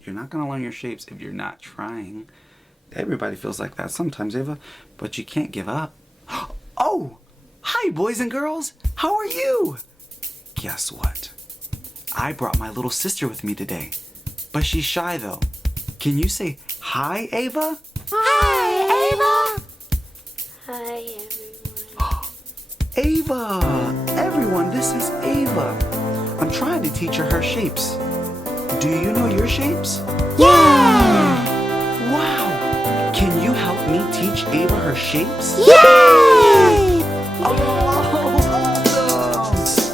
You're not going to learn your shapes if you're not trying. Everybody feels like that sometimes, Ava, but you can't give up. Oh! Hi, boys and girls! How are you? Guess what? I brought my little sister with me today, but she's shy though. Can you say hi, Ava? Hi, Ava! Hi, everyone. Ava! Everyone, this is Ava. I'm trying to teach her shapes. Do you know your shapes? Yeah! Wow! Can you help me teach Ava her shapes? Yay! Oh, awesome!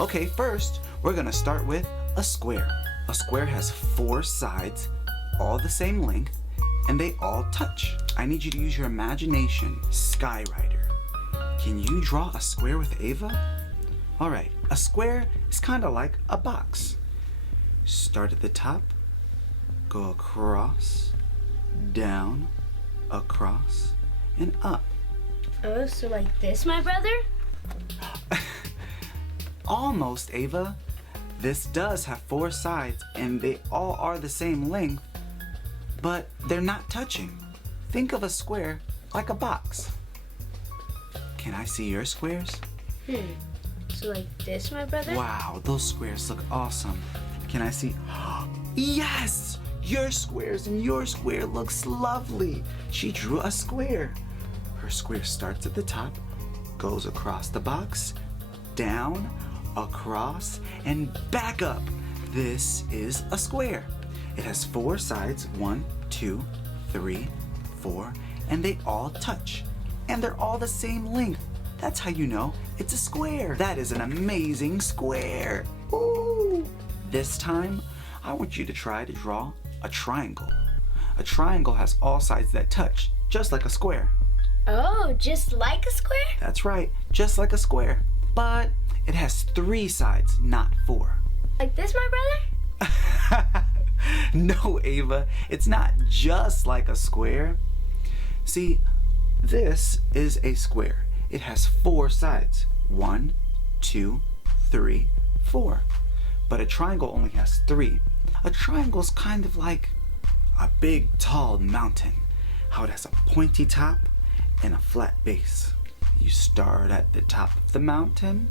Okay, first, we're gonna start with a square. A square has 4 sides, all the same length, and they all touch. I need you to use your imagination, Skywriter. Can you draw a square with Ava? All right, a square is kind of like a box. Start at the top, go across, down, across, and up. Oh, so like this, my brother? Almost, Ava. This does have 4 sides and they all are the same length, but they're not touching. Think of a square like a box. Can I see your squares? So like this, my brother? Wow, those squares look awesome. Can I see? Yes! Your squares and your square looks lovely. She drew a square. Her square starts at the top, goes across the box, down, across, and back up. This is a square. It has 4 sides, 1, 2, 3, 4, and they all touch. And they're all the same length. That's how you know it's a square. That is an amazing square. Ooh. This time, I want you to try to draw a triangle. A triangle has all sides that touch, just like a square. Oh, just like a square? That's right, just like a square. But it has 3 sides, not 4. Like this, my brother? No, Ava, it's not just like a square. See, this is a square. It has 4 sides. 1, 2, 3, 4. But a triangle only has 3. A triangle is kind of like a big, tall mountain. How it has a pointy top and a flat base. You start at the top of the mountain.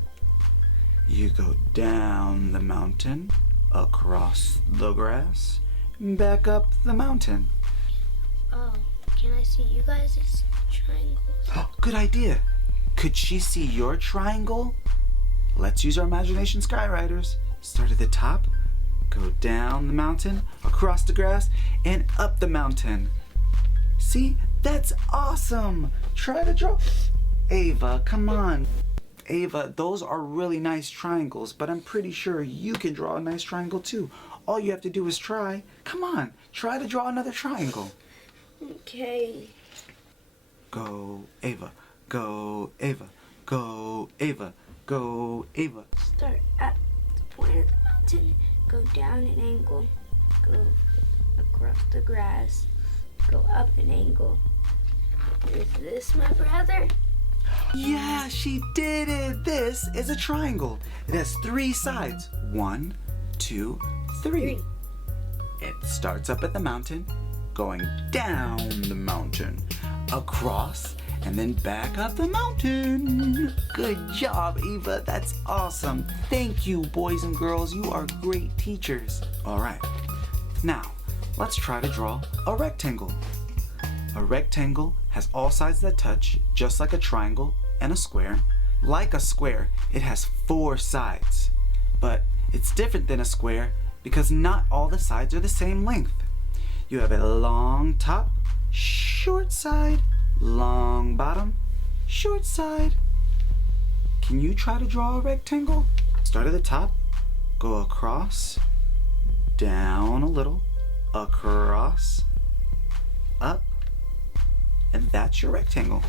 You go down the mountain, across the grass, and back up the mountain. Oh, can I see you guys' triangles? Oh, good idea. Could she see your triangle? Let's use our imagination, Skywriters. Start at the top, go down the mountain, across the grass, and up the mountain. See? That's awesome. Try to draw. Ava, come on. Ava, those are really nice triangles, but I'm pretty sure you can draw a nice triangle too. All you have to do is try. Come on, try to draw another triangle. Okay. Go, Ava. Go, Ava. Go, Ava. Go, Ava. Start at the point of the mountain, go down an angle, go across the grass, go up an angle. Is this my brother? Yeah, she did it. This is a triangle. It has 3 sides. 1, 2, 3. It starts up at the mountain, going down the mountain, across, and then back up the mountain. Good job, Ava. That's awesome. Thank you, boys and girls. You are great teachers. All right. Now, let's try to draw a rectangle. A rectangle has all sides that touch, just like a triangle and a square. Like a square, it has 4 sides. But it's different than a square because not all the sides are the same length. You have a long top, short side, long bottom, short side. Can you try to draw a rectangle? Start at the top, go across, down a little, across, up, and that's your rectangle.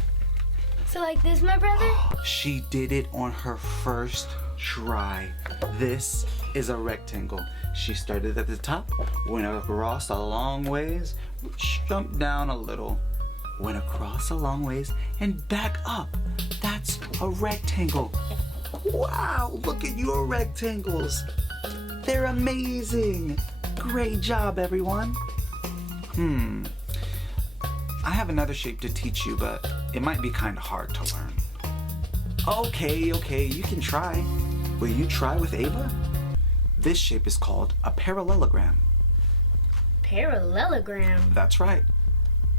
So like this, my brother? She did it on her first try. This is a rectangle. She started at the top, went across a long ways, jumped down a little, went across a long ways, and back up. That's a rectangle. Wow, look at your rectangles. They're amazing. Great job, everyone. I have another shape to teach you, but it might be kind of hard to learn. Okay, you can try. Will you try with Avah? This shape is called a parallelogram. Parallelogram? That's right.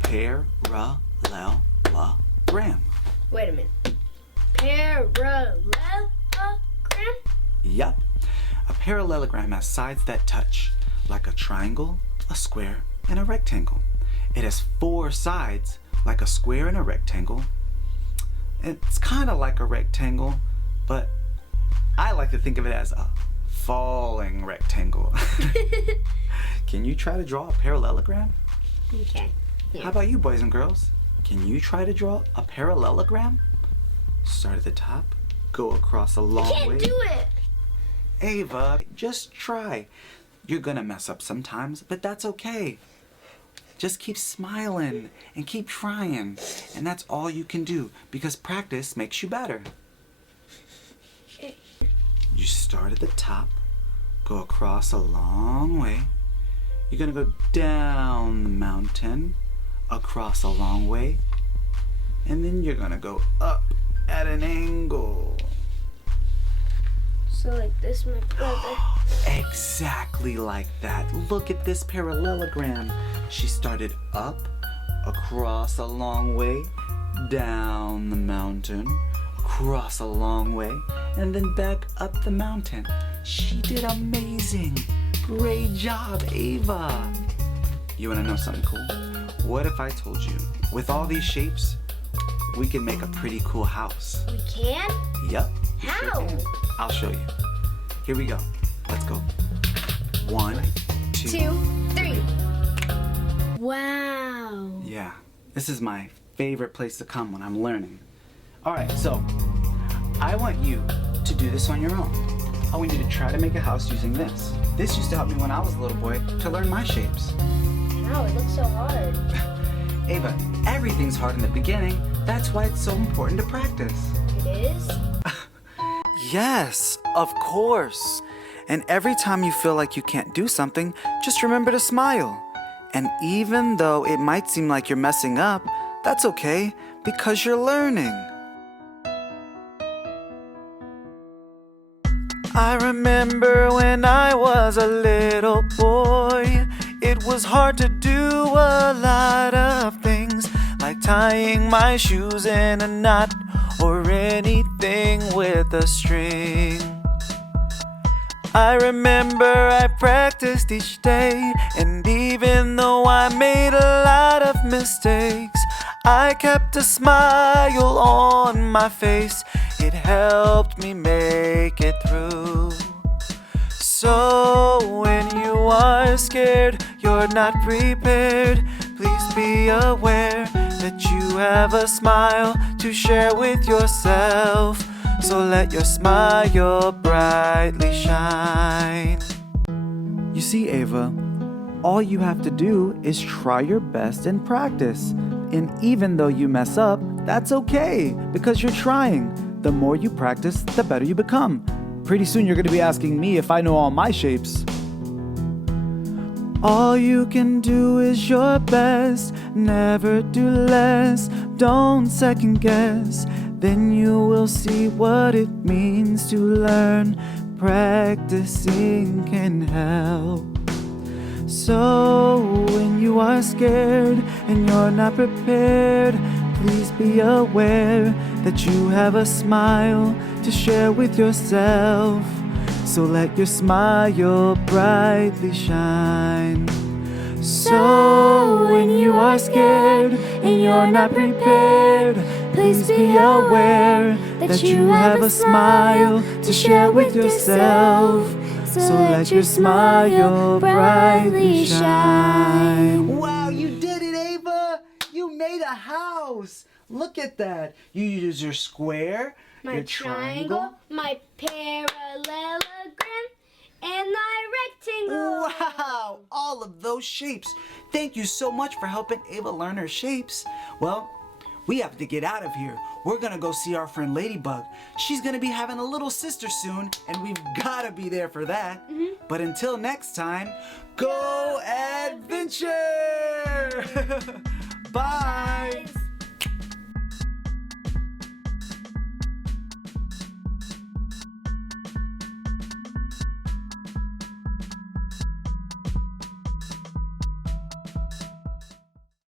Parallelogram. Wait a minute. Parallelogram? Yup. A parallelogram has sides that touch, like a triangle, a square, and a rectangle. It has 4 sides, like a square and a rectangle. It's kind of like a rectangle, but I like to think of it as a falling rectangle. Can you try to draw a parallelogram? Okay. Yeah. How about you, boys and girls? Can you try to draw a parallelogram? Start at the top, go across a long way. I can't do it! Avah, just try. You're gonna mess up sometimes, but that's okay. Just keep smiling and keep trying. And that's all you can do, because practice makes you better. You start at the top, go across a long way. You're gonna go down the mountain, across a long way, and then you're gonna go up at an angle. So like this, my brother. Exactly like that. Look at this parallelogram. She started up, across a long way, down the mountain, across a long way, and then back up the mountain. She did amazing. Great job, Avah. You wanna know something cool? What if I told you, with all these shapes, we can make a pretty cool house? We can? Yep. How? I'll show you. Here we go. Let's go. 1, 2, 2, 3. Wow. Yeah, this is my favorite place to come when I'm learning. All right, so I want you to do this on your own. I want you to try to make a house using this. This used to help me when I was a little boy to learn my shapes. Wow, it looks so hard. Avah, everything's hard in the beginning. That's why it's so important to practice. It is? Yes, of course. And every time you feel like you can't do something, just remember to smile. And even though it might seem like you're messing up, that's okay, because you're learning. I remember when I was a little boy, it was hard to do a lot of things, like tying my shoes in a knot or anything with a string. I remember I practiced each day, and even though I made a lot of mistakes, I kept a smile on my face. It helped me make it through. So when you are scared, you're not prepared, please be aware that you have a smile to share with yourself. So let your smile brightly shine. You see, Avah, all you have to do is try your best and practice. And even though you mess up, that's okay, because you're trying. The more you practice, the better you become. Pretty soon you're going to be asking me if I know all my shapes. All you can do is your best, never do less, don't second guess. Then you will see what it means to learn. Practicing can help. So when you are scared and you're not prepared, please be aware that you have a smile to share with yourself. So let your smile brightly shine. So when you are scared and you're not prepared, please be aware that you have a smile to share with yourself. So let your smile brightly shine. Wow, you did it, Avah! You made a house! Look at that. You use your square, My your triangle, my parallelogram, and my rectangle. Wow, all of those shapes. Thank you so much for helping Avah learn her shapes. Well, we have to get out of here. We're gonna go see our friend Ladybug. She's gonna be having a little sister soon, and we've gotta be there for that. But until next time, go adventure! Bye!